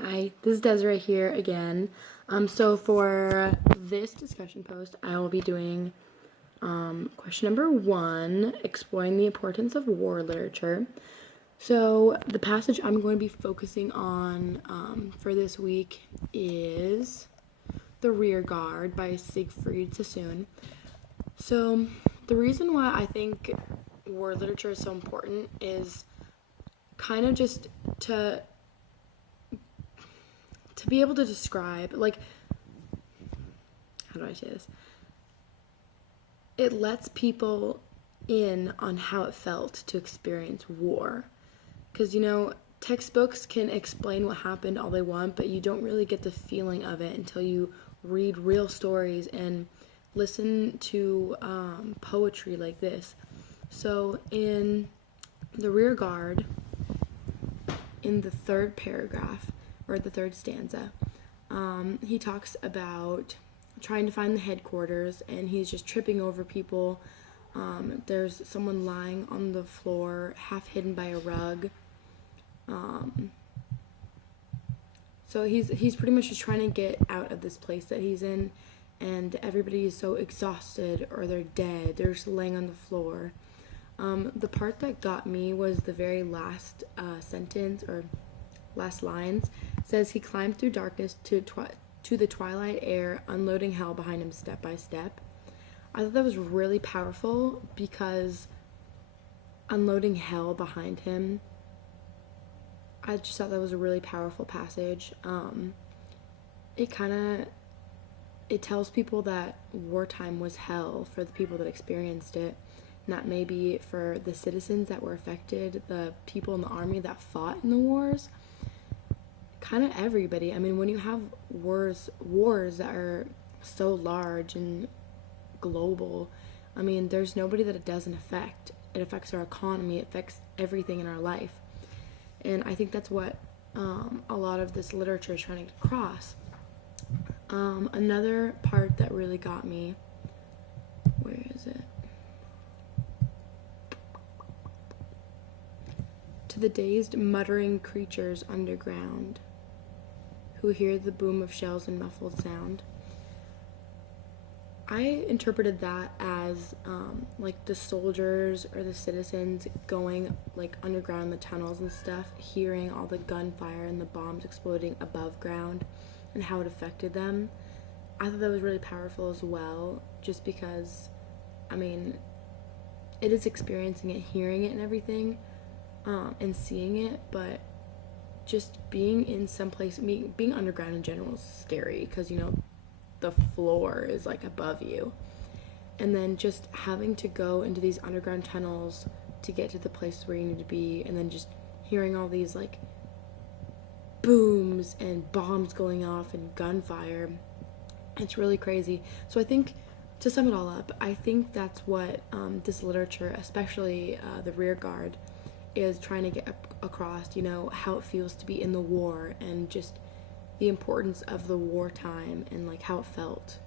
Hi, this is Desiree here again. So for this discussion post, I will be doing question number 1, exploring the importance of war literature. So the passage I'm going to be focusing on for this week is The Rear Guard by Siegfried Sassoon. So the reason why I think war literature is so important is kind of just to be able to describe, like, how do I say this? It lets people in on how it felt to experience war. Because, textbooks can explain what happened all they want, but you don't really get the feeling of it until you read real stories and listen to poetry like this. So, in The Rear Guard, in the third paragraph, or the third stanza, he talks about trying to find the headquarters, and he's just tripping over people. There's someone lying on the floor, half hidden by a rug. So he's pretty much just trying to get out of this place that he's in, and everybody is so exhausted, or they're dead. They're just laying on the floor. The part that got me was the very last sentence, or last lines. Says he climbed through darkness to the twilight air, unloading hell behind him step by step. I thought that was really powerful because unloading hell behind him, I just thought that was a really powerful passage. It tells people that wartime was hell for the people that experienced it, not maybe for the citizens that were affected, the people in the army that fought in the wars. Kind of everybody. I mean, when you have wars that are so large and global, I mean, there's nobody that it doesn't affect. It affects our economy. It affects everything in our life. And I think that's what a lot of this literature is trying to get across. Another part that really got me, where is it? To the dazed, muttering creatures underground, who hear the boom of shells and muffled sound. I interpreted that as like the soldiers or the citizens going like underground in the tunnels and stuff, hearing all the gunfire and the bombs exploding above ground and how it affected them. I thought that was really powerful as well, just because, I mean, it is experiencing it, hearing it and everything, and seeing it, but just being in some place, being underground in general is scary because, the floor is like above you. And then just having to go into these underground tunnels to get to the places where you need to be, and then just hearing all these like booms and bombs going off and gunfire. It's really crazy. So I think, to sum it all up, I think that's what this literature, especially The Rear Guard, is trying to get across, how it feels to be in the war and just the importance of the wartime and like how it felt.